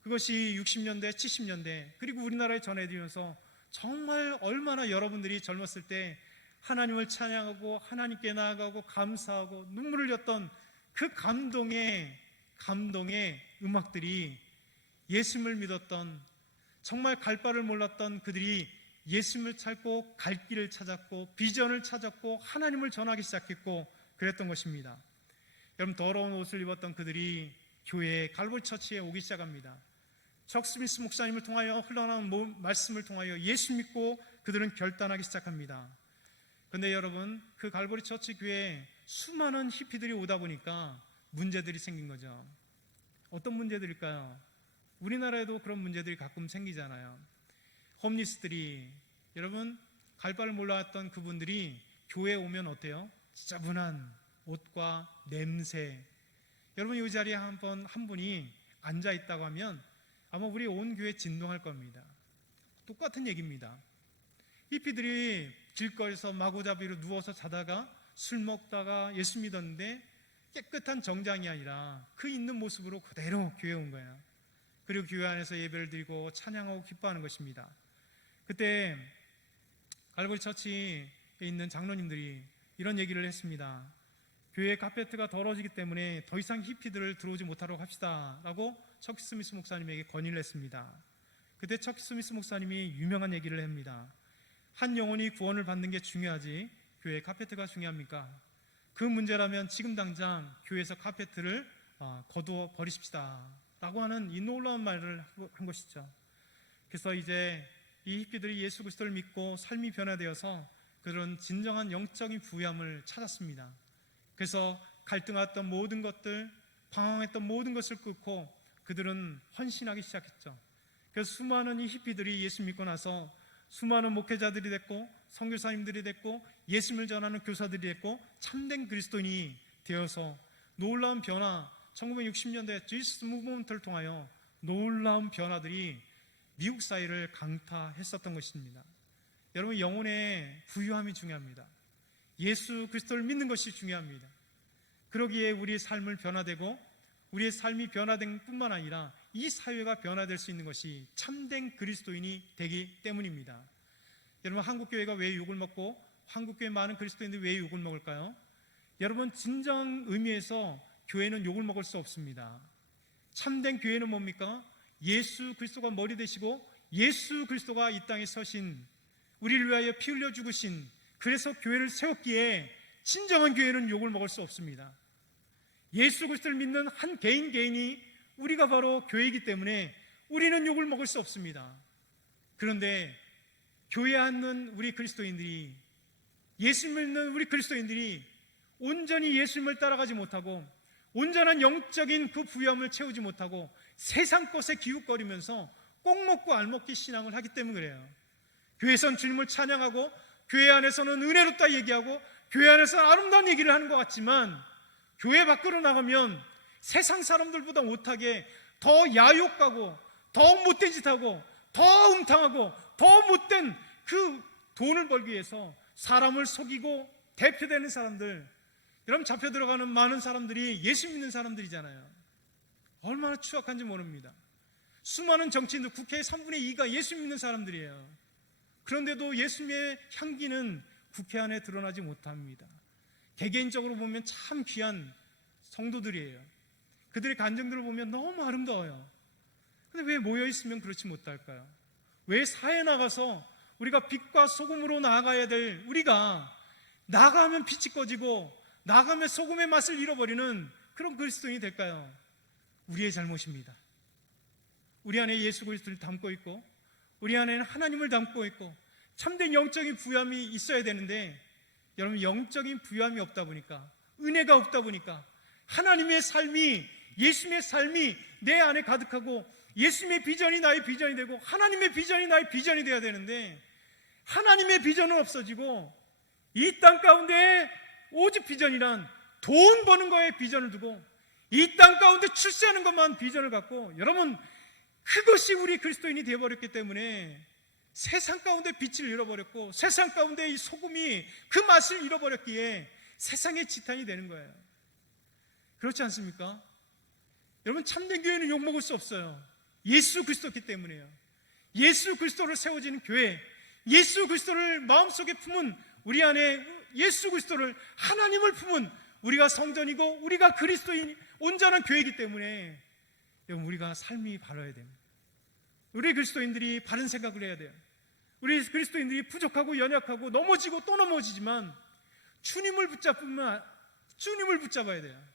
그것이 60년대, 70년대, 그리고 우리나라에 전해지면서 정말 얼마나 여러분들이 젊었을 때 하나님을 찬양하고 하나님께 나아가고 감사하고 눈물을 흘렸던 그 감동의 음악들이, 예수님을 믿었던, 정말 갈 바를 몰랐던 그들이 예수님을 찾고 갈 길을 찾았고 비전을 찾았고 하나님을 전하기 시작했고 그랬던 것입니다. 여러분, 더러운 옷을 입었던 그들이 교회 갈보리 처치에 오기 시작합니다. 척 스미스 목사님을 통하여 흘러나온 말씀을 통하여 예수 믿고 그들은 결단하기 시작합니다. 그런데 여러분, 그 갈보리 처치 교회에 수많은 히피들이 오다 보니까 문제들이 생긴 거죠. 어떤 문제들일까요? 우리나라에도 그런 문제들이 가끔 생기잖아요. 홈리스들이, 여러분, 갈 바를 몰랐던 그분들이 교회에 오면 어때요? 지저분한 옷과 냄새. 여러분, 이 자리에 한 분이 앉아 있다고 하면 아마 우리 온 교회 진동할 겁니다. 똑같은 얘기입니다. 히피들이 길거리에서 마구잡이로 누워서 자다가 술 먹다가 예수 믿었는데 깨끗한 정장이 아니라 그 있는 모습으로 그대로 교회에 온 거예요. 그리고 교회 안에서 예배를 드리고 찬양하고 기뻐하는 것입니다. 그때 갈보리 처치에 있는 장로님들이 이런 얘기를 했습니다. 교회 카페트가 더러워지기 때문에 더 이상 히피들을 들어오지 못하도록 합시다 라고 척 스미스 목사님에게 건의를 했습니다. 그때 척 스미스 목사님이 유명한 얘기를 합니다. 한 영혼이 구원을 받는 게 중요하지 교회 카페트가 중요합니까? 그 문제라면 지금 당장 교회에서 카페트를 거두어 버리십시다 라고 하는 이 놀라운 말을 한 것이죠. 그래서 이제 이 히피들이 예수 그리스도를 믿고 삶이 변화되어서 그런 진정한 영적인 부유함을 찾았습니다. 그래서 갈등했던 모든 것들, 방황했던 모든 것을 끊고 그들은 헌신하기 시작했죠. 그래서 수많은 이 히피들이 예수 믿고 나서 수많은 목회자들이 됐고 선교사님들이 됐고 예수를 전하는 교사들이 됐고 참된 그리스도인이 되어서 놀라운 변화, 1960년대 지스 무브먼트를 통하여 놀라운 변화들이 미국 사회를 강타했었던 것입니다. 여러분, 영혼의 부유함이 중요합니다. 예수 그리스도를 믿는 것이 중요합니다. 그러기에 우리의 삶을 변화되고 우리의 삶이 변화된 뿐만 아니라 이 사회가 변화될 수 있는 것이 참된 그리스도인이 되기 때문입니다. 여러분, 한국교회가 왜 욕을 먹고 한국교회 많은 그리스도인들이 왜 욕을 먹을까요? 여러분, 진정 의미에서 교회는 욕을 먹을 수 없습니다. 참된 교회는 뭡니까? 예수 그리스도가 머리 되시고 예수 그리스도가 이 땅에 서신, 우리를 위하여 피 흘려 죽으신, 그래서 교회를 세웠기에 진정한 교회는 욕을 먹을 수 없습니다. 예수 그리스도를 믿는 한 개인이 우리가 바로 교회이기 때문에 우리는 욕을 먹을 수 없습니다. 그런데 교회에 앉는 우리 그리스도인들이, 예수 믿는 우리 그리스도인들이 온전히 예수님을 따라가지 못하고 온전한 영적인 그 부유함을 채우지 못하고 세상 것에 기웃거리면서 꼭 먹고 알 먹기 신앙을 하기 때문에 그래요. 교회에서는 주님을 찬양하고 교회 안에서는 은혜롭다 얘기하고 교회 안에서는 아름다운 얘기를 하는 것 같지만 교회 밖으로 나가면 세상 사람들보다 못하게 더 야욕하고 더 못된 짓하고 더 음탕하고 더 못된 그 돈을 벌기 위해서 사람을 속이고 대표되는 사람들, 여러분, 잡혀 들어가는 많은 사람들이 예수 믿는 사람들이잖아요. 얼마나 추악한지 모릅니다. 수많은 정치인들, 국회의 3분의 2가 예수 믿는 사람들이에요. 그런데도 예수님의 향기는 국회 안에 드러나지 못합니다. 개개인적으로 보면 참 귀한 성도들이에요. 그들의 간증들을 보면 너무 아름다워요. 근데 왜 모여있으면 그렇지 못할까요? 왜 사회에 나가서 우리가 빛과 소금으로 나아가야 될 우리가 나가면 빛이 꺼지고 나가면 소금의 맛을 잃어버리는 그런 그리스도인이 될까요? 우리의 잘못입니다. 우리 안에 예수 그리스도를 담고 있고 우리 안에는 하나님을 담고 있고 참된 영적인 부유함이 있어야 되는데, 여러분, 영적인 부유함이 없다 보니까, 은혜가 없다 보니까 하나님의 삶이, 예수님의 삶이 내 안에 가득하고 예수님의 비전이 나의 비전이 되고 하나님의 비전이 나의 비전이 되어야 되는데 하나님의 비전은 없어지고 이 땅 가운데 오직 비전이란 돈 버는 거에 비전을 두고 이 땅 가운데 출세하는 것만 비전을 갖고, 여러분, 그것이 우리 그리스도인이 되어버렸기 때문에 세상 가운데 빛을 잃어버렸고 세상 가운데 이 소금이 그 맛을 잃어버렸기에 세상의 지탄이 되는 거예요. 그렇지 않습니까? 여러분, 참된 교회는 욕먹을 수 없어요. 예수 그리스도이기 때문에요. 예수 그리스도를 세워지는 교회, 예수 그리스도를 마음속에 품은 우리 안에 예수 그리스도를, 하나님을 품은 우리가 성전이고 우리가 그리스도인 온전한 교회이기 때문에 여러분, 우리가 삶이 바라야 됩니다. 우리 그리스도인들이 바른 생각을 해야 돼요. 우리 그리스도인들이 부족하고 연약하고 넘어지고 또 넘어지지만 주님을 붙잡아야 돼요.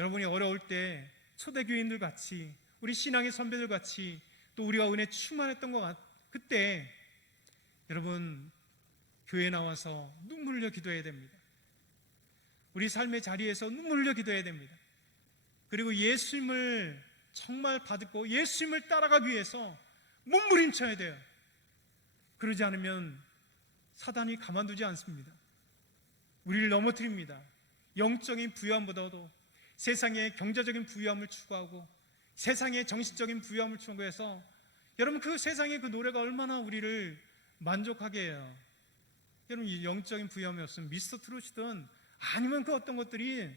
여러분이 어려울 때 초대교인들 같이, 우리 신앙의 선배들 같이, 또 우리가 은혜 충만했던 것 그때 여러분 교회에 나와서 눈물 흘려 기도해야 됩니다. 우리 삶의 자리에서 눈물 흘려 기도해야 됩니다. 그리고 예수님을 정말 받고 예수님을 따라가기 위해서 몸부림쳐야 돼요. 그러지 않으면 사단이 가만두지 않습니다. 우리를 넘어뜨립니다. 영적인 부유함보다도 세상의 경제적인 부유함을 추구하고 세상의 정신적인 부유함을 추구해서 여러분 그 세상의 그 노래가 얼마나 우리를 만족하게 해요. 여러분 이 영적인 부유함이 없으면 미스터 트롯이든 아니면 그 어떤 것들이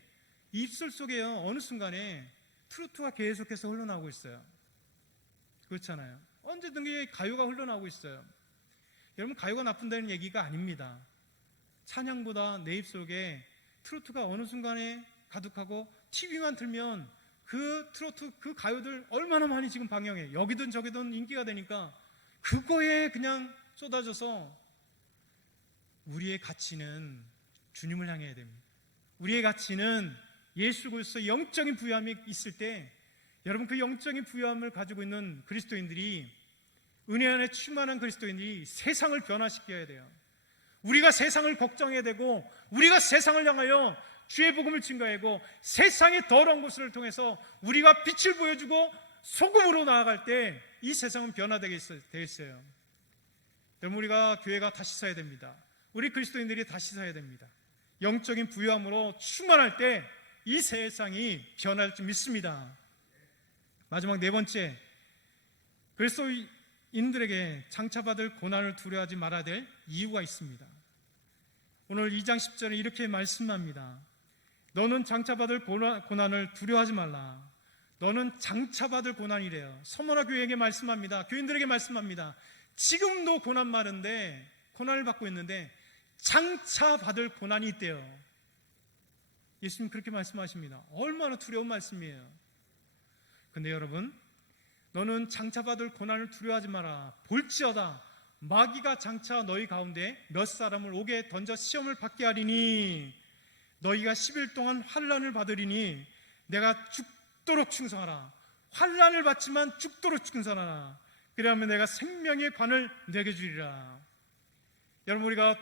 입술 속에요 어느 순간에 트로트가 계속해서 흘러나오고 있어요. 그렇잖아요. 언제든지 가요가 흘러나오고 있어요. 여러분 가요가 나쁜다는 얘기가 아닙니다. 찬양보다 내 입속에 트로트가 어느 순간에 가득하고 TV만 틀면 그 트로트 그 가요들 얼마나 많이 지금 방영해. 여기든 저기든 인기가 되니까 그거에 그냥 쏟아져서 우리의 가치는 주님을 향해야 됩니다. 우리의 가치는 예수 그리스도의 영적인 부유함이 있을 때 여러분 그 영적인 부유함을 가지고 있는 그리스도인들이 은혜 안에 충만한 그리스도인들이 세상을 변화시켜야 돼요. 우리가 세상을 걱정해야 되고 우리가 세상을 향하여 주의 복음을 증거하고 세상의 더러운 것을 통해서 우리가 빛을 보여주고 소금으로 나아갈 때 이 세상은 변화되겠어요. 여러분 우리가 교회가 다시 서야 됩니다. 우리 그리스도인들이 다시 서야 됩니다. 영적인 부유함으로 충만할 때 이 세상이 변할 줄 믿습니다. 마지막 네 번째, 그리스도인들에게 장차받을 고난을 두려워하지 말아야 될 이유가 있습니다. 오늘 2장 10절에 이렇게 말씀합니다. 너는 장차받을 고난을 두려워하지 말라. 너는 장차받을 고난이래요. 서머나 교회에게 말씀합니다. 교인들에게 말씀합니다. 지금도 고난 많은데 고난을 받고 있는데 장차받을 고난이 있대요. 예수님 그렇게 말씀하십니다. 얼마나 두려운 말씀이에요. 근데 여러분, 너는 장차받을 고난을 두려워하지 마라. 볼지어다 마귀가 장차 너희 가운데 몇 사람을 옥에 던져 시험을 받게 하리니 너희가 10일 동안 환난을 받으리니 내가 죽도록 충성하라. 환난을 받지만 죽도록 충성하라. 그래야면 내가 생명의 관을 내게 주리라. 여러분 우리가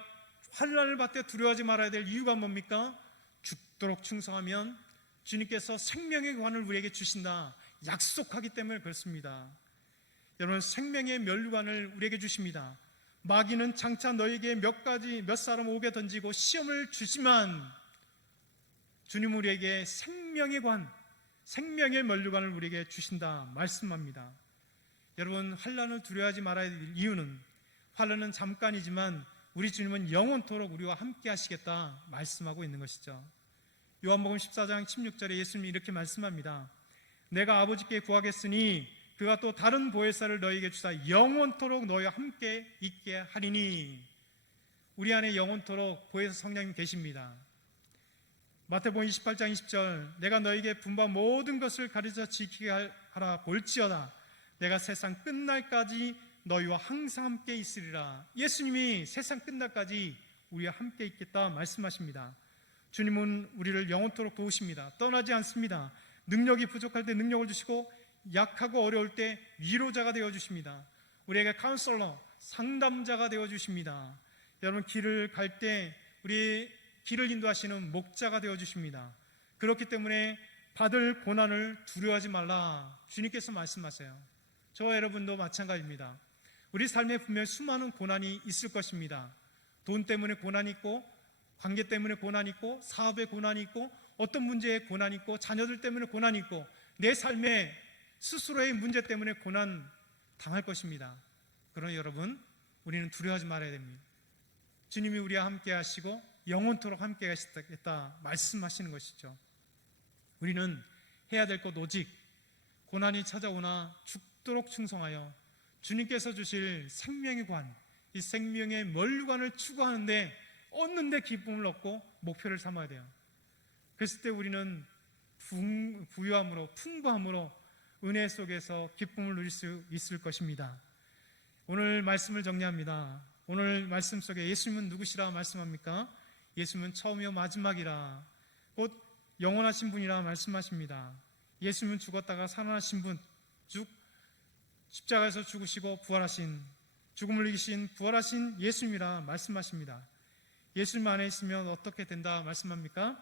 환난을 받되 두려워하지 말아야 될 이유가 뭡니까? 죽도록 충성하면 주님께서 생명의 관을 우리에게 주신다 약속하기 때문에 그렇습니다. 여러분 생명의 면류관을 우리에게 주십니다. 마귀는 장차 너에게 몇 사람 옥에 던지고 시험을 주지만 주님 우리에게 생명의 관, 생명의 면류관을 우리에게 주신다 말씀합니다. 여러분 환난을 두려워하지 말아야 될 이유는 환난은 잠깐이지만 우리 주님은 영원토록 우리와 함께 하시겠다 말씀하고 있는 것이죠. 요한복음 14장 16절에 예수님이 이렇게 말씀합니다. 내가 아버지께 구하겠으니 그가 또 다른 보혜사를 너희에게 주사 영원토록 너희와 함께 있게 하리니. 우리 안에 영원토록 보혜사 성령님 계십니다. 마태복음 28장 20절 내가 너희에게 분부한 모든 것을 가르쳐 지키게 하라 볼지어다 내가 세상 끝날까지 너희와 항상 함께 있으리라. 예수님이 세상 끝날까지 우리와 함께 있겠다 말씀하십니다. 주님은 우리를 영원토록 도우십니다. 떠나지 않습니다. 능력이 부족할 때 능력을 주시고 약하고 어려울 때 위로자가 되어주십니다. 우리에게 카운슬러, 상담자가 되어주십니다. 여러분 길을 갈 때 우리 길을 인도하시는 목자가 되어주십니다. 그렇기 때문에 받을 고난을 두려워하지 말라 주님께서 말씀하세요. 저와 여러분도 마찬가지입니다. 우리 삶에 분명 수많은 고난이 있을 것입니다. 돈 때문에 고난이 있고 관계 때문에 고난이 있고 사업에 고난이 있고 어떤 문제에 고난이 있고 자녀들 때문에 고난이 있고 내 삶에 스스로의 문제 때문에 고난 당할 것입니다. 그러나 여러분 우리는 두려워하지 말아야 됩니다. 주님이 우리와 함께 하시고 영원토록 함께 하시겠다 말씀하시는 것이죠. 우리는 해야 될 것 오직 고난이 찾아오나 죽도록 충성하여 주님께서 주실 생명의 관, 이 생명의 면류관을 추구하는데 얻는 데 기쁨을 얻고 목표를 삼아야 돼요. 그랬을 때 우리는 부유함으로 풍부함으로 은혜 속에서 기쁨을 누릴 수 있을 것입니다. 오늘 말씀을 정리합니다. 오늘 말씀 속에 예수님은 누구시라 말씀합니까? 예수님은 처음이요 마지막이라 곧 영원하신 분이라 말씀하십니다. 예수님은 죽었다가 살아나신 분, 즉 십자가에서 죽으시고 부활하신, 죽음을 이기신 부활하신 예수님이라 말씀하십니다. 예수님 안에 있으면 어떻게 된다 말씀합니까?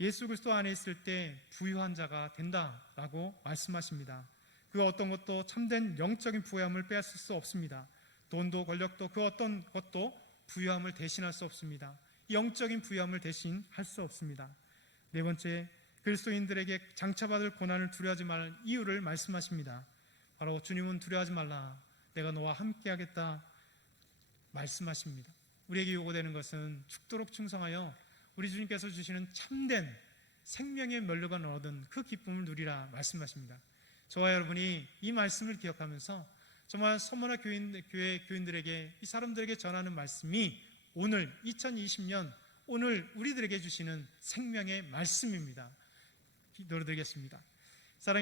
예수 그리스도 안에 있을 때 부유한 자가 된다라고 말씀하십니다. 그 어떤 것도 참된 영적인 부유함을 빼앗을 수 없습니다. 돈도 권력도 그 어떤 것도 부유함을 대신할 수 없습니다. 영적인 부유함을 대신할 수 없습니다. 네 번째, 그리스도인들에게 장차받을 고난을 두려워하지 말라는 이유를 말씀하십니다. 바로 주님은 두려워하지 말라, 내가 너와 함께하겠다 말씀하십니다. 우리에게 요구되는 것은 죽도록 충성하여 우리 주님께서 주시는 참된 생명의 면류관을 얻은 그 기쁨을 누리라 말씀하십니다. 저와 여러분이 이 말씀을 기억하면서 정말 서머나 교회 교인들에게, 이 사람들에게 전하는 말씀이 오늘 2020년 오늘 우리들에게 주시는 생명의 말씀입니다. 기도드리겠습니다.